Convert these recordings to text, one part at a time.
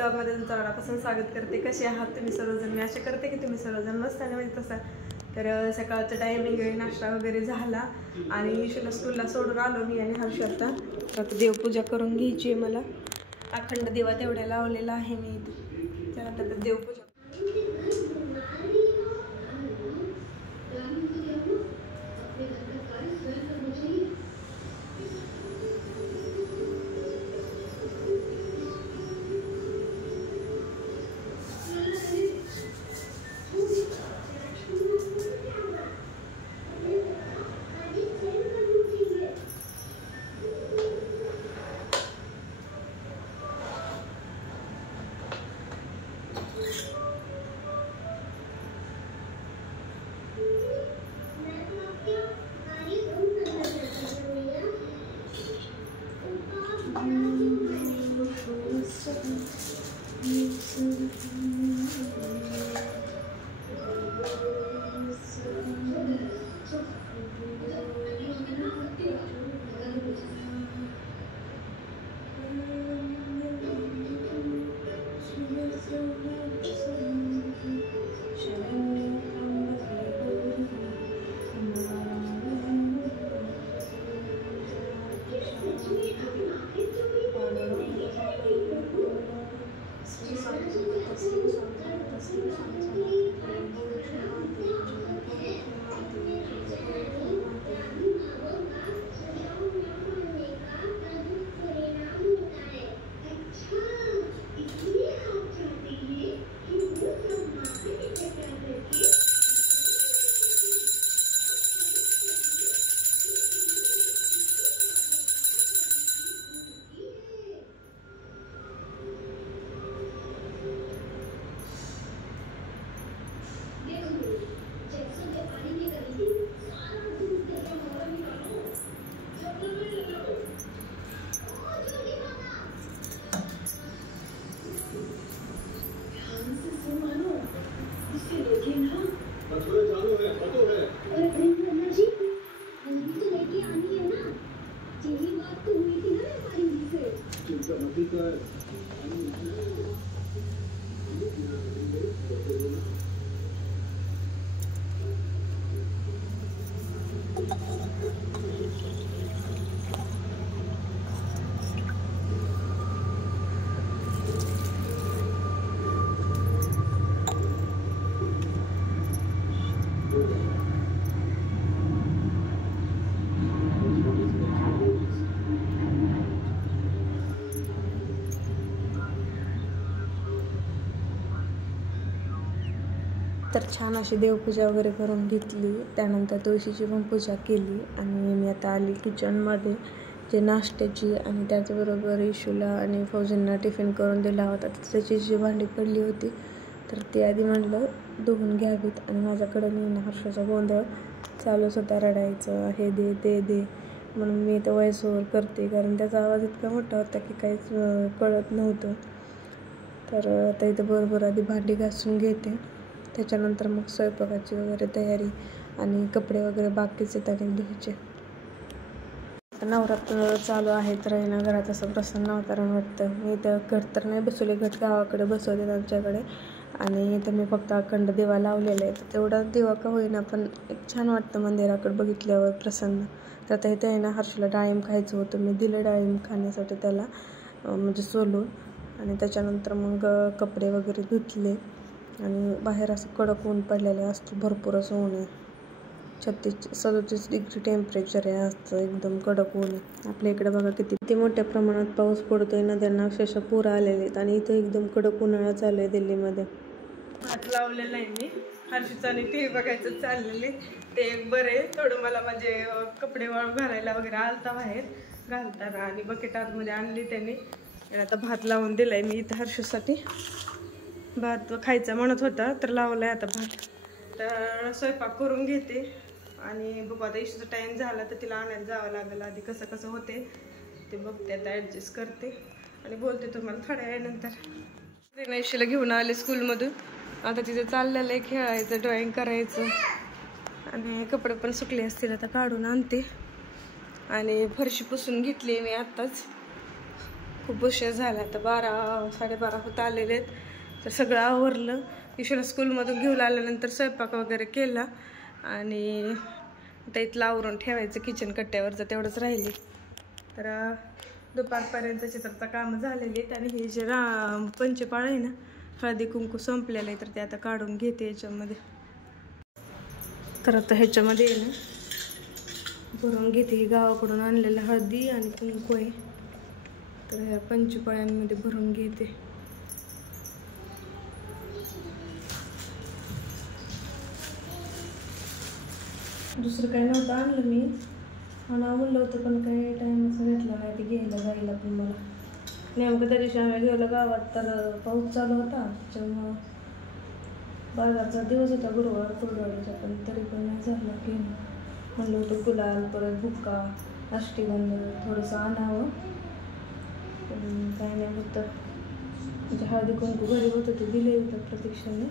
व्लॉगमध्ये तुमचं मनापासून स्वागत करते. कसे आहात तुम्ही सर्वजण? मी आशा करते की तुम्ही सर्वजण मस्त आणि म्हणजे तसा. तर सकाळचं टायमिंग आहे, नाश्ता वगैरे झाला आणि ईशूला स्कूलला सोडून आलो मी आणि हर्ष. आता देवपूजा करून घ्यायची आहे मला. अखंड दिवा तेवढ्या लावलेला आहे मी इथे. त्यानंतर देवपूजा तर छान अशी देवपूजा वगैरे करून घेतली. त्यानंतर तुळशीची पण पूजा केली आणि मी आता आली किचनमध्ये जे नाश्त्याची आणि त्याचबरोबर इशूला आणि फौजींना टिफिन करून दिला होता. त्याची जी भांडी पडली होती तर ती आधी म्हणलं धुवून घ्यावीत. आणि माझ्याकडं मी हर्षाचा गोंधळ चालूच होता, रडायचं हे दे ते दे म्हणून मी इथं व्हॉइस ओव्हर करते कारण त्याचा आवाज इतका मोठा होता की काहीच कळत नव्हतं. तर आता इथं बरोबर आधी भांडी घासून घेते, त्याच्यानंतर मग स्वयंपाकाची वगैरे तयारी आणि कपडे वगैरे बाकीचे त्याने घ्यायचे. नवरात्र चालू आहे तर आहे ना घरात असं प्रसन्न वातावरण वाटतं. मी इथं घट तर नाही बसवले, घट गावाकडे बसवते आमच्याकडे. आणि इथं मी फक्त अखंड दिवा लावलेला आहे. तर तेवढा दिवा का होईना पण एक छान वाटतं मंदिराकडे बघितल्यावर प्रसन्न. तर आता इथं आहे ना हर्षला डाळिंब खायचं होतं, मी दिलं डाळिंब खाण्यासाठी त्याला म्हणजे सोलून. आणि त्याच्यानंतर मग कपडे वगैरे धुतले आणि बाहेर असं कडक ऊन पडलेलं असतो, भरपूर असं ऊन आहे. 36-37 डिग्री टेम्परेचर आहे असतं, एकदम कडक ऊन आहे. आपल्या इकडे बघा किती मोठ्या प्रमाणात पाऊस पडतोय, नद्यांना अक्षरशः पूर आलेले आहेत आणि इथं एकदम कडक उन्हाळा चालू आहे दिल्लीमध्ये. भात लावलेला आहे मी, हर्षीचं आणि टी व्ही बघायचं चाललेले. ते एक बरं आहे थोडं, मला म्हणजे कपडे वाळू घालायला वगैरे आलता बाहेर घालताना आणि बकेट आतमध्ये आणली त्यांनी. आता भात लावून दिलाय मी इथं हर्षीसाठी. भात खायचा म्हणत होता तर लावलाय आता भात. तर स्वयंपाक करून घेते आणि बघू आता इशूचा टाईम झाला तर तिला आणायला जावं लागेल. आधी कसं कसं होते ते बघते, आता ॲडजस्ट करते आणि बोलते तुम्हाला थोड्या वेळानंतर. ते इशूला घेऊन आले स्कूलमधून. आता तिथे चाललेलं आहे खेळायचं, ड्रॉइंग करायचं आणि कपडे पण सुकले असतील आता काढून आणते. आणि फरशी पुसून घेतली मी आत्ताच. खूप उशीर झाला, आता 12-12:30 होत आलेले आहेत. तर सगळं आवरलं. ईश्वरला स्कूलमधून घेऊन आल्यानंतर स्वयंपाक वगैरे केला आणि आता इथलं आवरून ठेवायचं किचन कट्ट्यावरचं तेवढंच राहिले. तर दुपारपर्यंत चित्राचं काम झालेली आहेत आणि हे जे पंचपाळ आहे ना, हळदी कुंकू संपलेलं आहे, तर ते आता काढून घेते याच्यामध्ये. तर आता ह्याच्यामध्ये आहे ना भरून घेते. ही गावाकडून आणलेलं हळदी आणि कुंकू आहे, तर ह्या पंचपाळ्यांमध्ये भरून घेते. दुसरं काही नव्हतं आणलं मी, आणा म्हणलं होतं पण काही टाईमच भेटला नाही ते घ्यायला जायला. पण मला नेमकं त्या दिवशी आम्ही गेलो गावात, तर पाऊस चालू होता, त्याच्यामुळं बाजारचा दिवस होता गुरुवार कुरडवाडीचा, पण तरी पण नाही झालं की म्हणलं होतं गुलाल, परत बुक्का, अष्टीगंध थोडंसं आणावं, पण काही नाही होतं. म्हणजे हळदी कुंकू घरी होतं ते दिले होतं प्रतीक्षाने.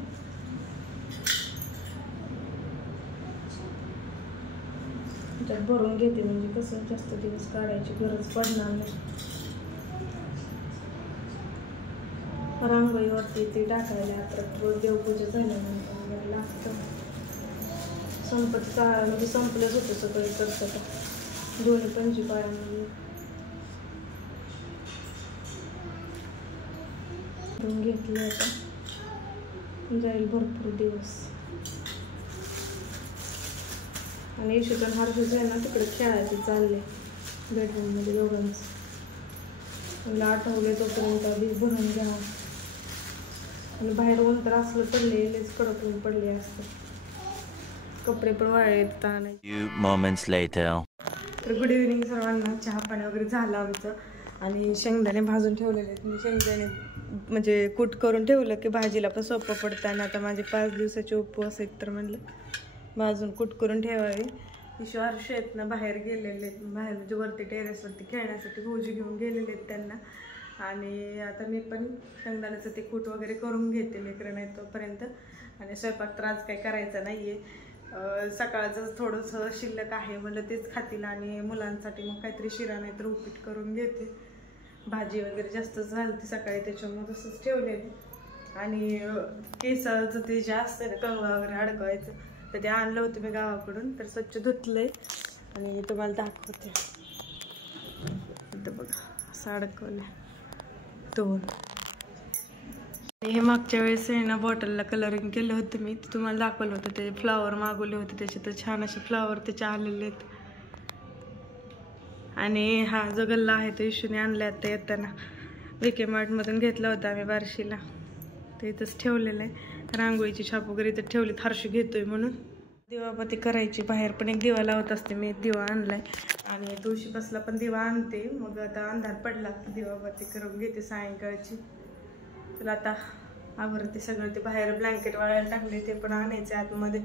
त्यात भरून घेते म्हणजे कसं जास्त दिवस काढायची गरज पडणार नाही. रांगोळीवरती ते टाकायला आता रोज देवपूजा झाल्यानंतर लागतं. म्हणजे संपलंच होतं सगळं करतं दोन्ही पंचपाळ्यांमध्ये. भरून घेतले आता जाईल भरपूर दिवस. आणि ईशूचं हर्षच आहे ना तिकडे खेळायचे चालले बेडरूममध्ये दोघांचं. मला आठवले तोपर्यंत आधी भरून घ्यावं. आणि बाहेर ऊन तर असलं पडलेच कडक ऊन पडले असते, कपडे पण वाळले नाही. तर गुड इव्हिनिंग सर्वांना. चहा पाणी वगैरे झालं आमचं आणि शेंगदाणे भाजून ठेवलेले आहेत. मी शेंगदाणे म्हणजे कूट करून ठेवलं की भाजीला पण सोपं पडतं. आणि आता माझे 5 दिवसाचे उपवास आहेत, तर म्हणलं भाजून कूट करून ठेवावे. ईशू हर्ष आहेत ना बाहेर गेलेले आहेत, बाहेर म्हणजे वरती टेरेसवरती खेळण्यासाठी भाऊजी घेऊन गेलेले आहेत त्यांना. आणि आता मी पण शेंगदाण्याचं ते कूट वगैरे करून घेते लेकरं नाही तोपर्यंत. आणि स्वयंपाक तर आज काही करायचा नाही आहे, सकाळचं थोडंसं शिल्लक आहे, म्हणलं तेच खातील. आणि मुलांसाठी मग काहीतरी शिरा नाही तर उपीट करून घेते. भाजी वगैरे जास्त झाली ती सकाळी, त्याच्यामुळे तसंच ठेवलेली. आणि केसाचं ते जे असतं ना कंगवा वगैरे अडकवायचं, तर ते आणलं होतं मी गावाकडून, तर स्वच्छ धुतलंय आणि तुम्हाला दाखवते. इथं बघा असं अडकवलं 2. आणि हे मागच्या वेळेस आहे ना बॉटलला कलरिंग केलं होतं मी, ते तुम्हाला दाखवलं होतं. ते फ्लावर मागवले होते, त्याचे तर छान असे फ्लावर त्याचे आलेले आहेत. आणि हा जो गल्ला आहे तो इशूने आणला आता येताना VK मार्टमधून घेतला होता आम्ही बार्शीला, तर इथंच ठेवलेलं आहे. रांगोळीची छाप वगैरे इथं ठेवली, हर्षू घेतोय म्हणून. दिवाबत्ती करायची, बाहेर पण एक दिवा लावत असते मी, एक दिवा आणलाय. आणि तुळशीपासला पण दिवा आणते. मग आता अंधार पडला की दिवाबत्ती करून घेते सायंकाळची. तर आता आवरते सगळं. ते बाहेर ब्लँकेट वाळायला टाकले, ते पण आणायचे आतमध्ये.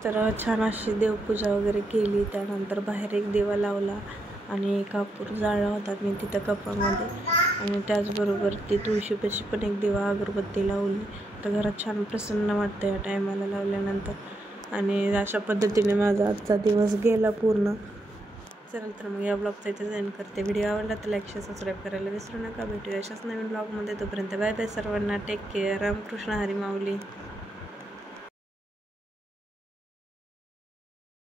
तर छान अशी देवपूजा वगैरे केली. त्यानंतर बाहेर एक दिवा लावला आणि कापूर जाळला होता मी तिथं कपामध्ये. आणि त्याचबरोबर ती तुळशीपाशी पण एक दिवा अगरबत्ती लावली. तर घरात छान प्रसन्न वाटतं या टायमाला लावल्यानंतर. आणि अशा पद्धतीने माझा आजचा दिवस गेला पूर्ण. चला तर मग या ब्लॉगचा इथे एंड करते. व्हिडिओ आवडला तर लाईक शेअर सबस्क्राईब करायला विसरू नका. भेटूया अशाच नवीन ब्लॉगमध्ये. तोपर्यंत बाय बाय सर्वांना. Take care. रामकृष्ण हरी माऊली.